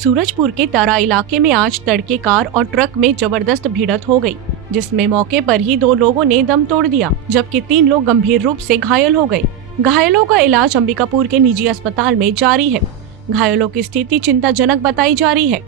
सूरजपुर के तारा इलाके में आज तड़के कार और ट्रक में जबरदस्त भिड़ंत हो गई, जिसमें मौके पर ही 2 लोगों ने दम तोड़ दिया, जबकि 3 लोग गंभीर रूप से घायल हो गए। घायलों का इलाज अंबिकापुर के निजी अस्पताल में जारी है। घायलों की स्थिति चिंताजनक बताई जा रही है।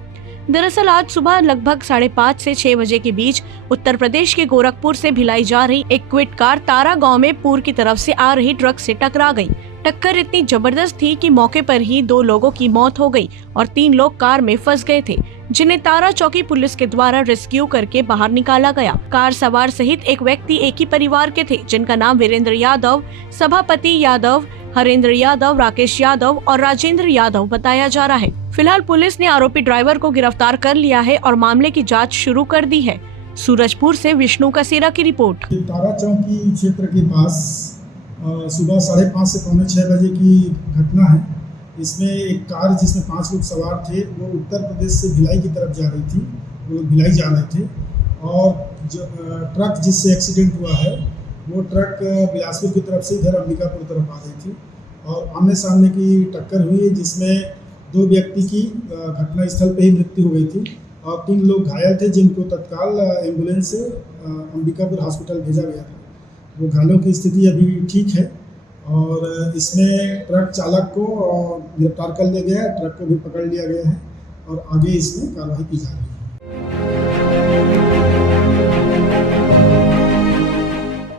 दरअसल आज सुबह लगभग 5:30 से 6 बजे के बीच उत्तर प्रदेश के गोरखपुर से भिलाई जा रही एक क्विड कार तारा गांव में पूर की तरफ से आ रही ट्रक से टकरा गई। टक्कर इतनी जबरदस्त थी कि मौके पर ही 2 लोगों की मौत हो गई और 3 लोग कार में फंस गए थे, जिन्हें तारा चौकी पुलिस के द्वारा रेस्क्यू करके बाहर निकाला गया। कार सवार सहित एक व्यक्ति एक ही परिवार के थे, जिनका नाम वीरेंद्र यादव, सभापति यादव, हरेंद्र यादव, राकेश यादव और राजेंद्र यादव बताया जा रहा है। फिलहाल पुलिस ने आरोपी ड्राइवर को गिरफ्तार कर लिया है और मामले की जांच शुरू कर दी है। सूरजपुर से विष्णु कसेरा की रिपोर्ट। तारा चौकी क्षेत्र के पास सुबह 5:30 से पौने 6 बजे की घटना है। इसमें एक कार जिसमें 5 लोग सवार थे, वो उत्तर प्रदेश से भिलाई की तरफ जा रही थी। वो भिलाई जा रहे थे और जो ट्रक जिससे एक्सीडेंट हुआ है, वो ट्रक बिलासपुर की तरफ से इधर अंबिकापुर तरफ आ रही थी और आमने सामने की टक्कर हुई, जिसमें 2 व्यक्ति की घटनास्थल पे ही मृत्यु हो गई थी और 3 लोग घायल थे, जिनको तत्काल एम्बुलेंस से अंबिकापुर हॉस्पिटल भेजा गया था। वो घायलों की स्थिति अभी ठीक है और इसमें ट्रक चालक को गिरफ्तार कर लिया गया है, ट्रक को भी पकड़ लिया गया है और आगे इसमें कार्रवाई की जा रही है।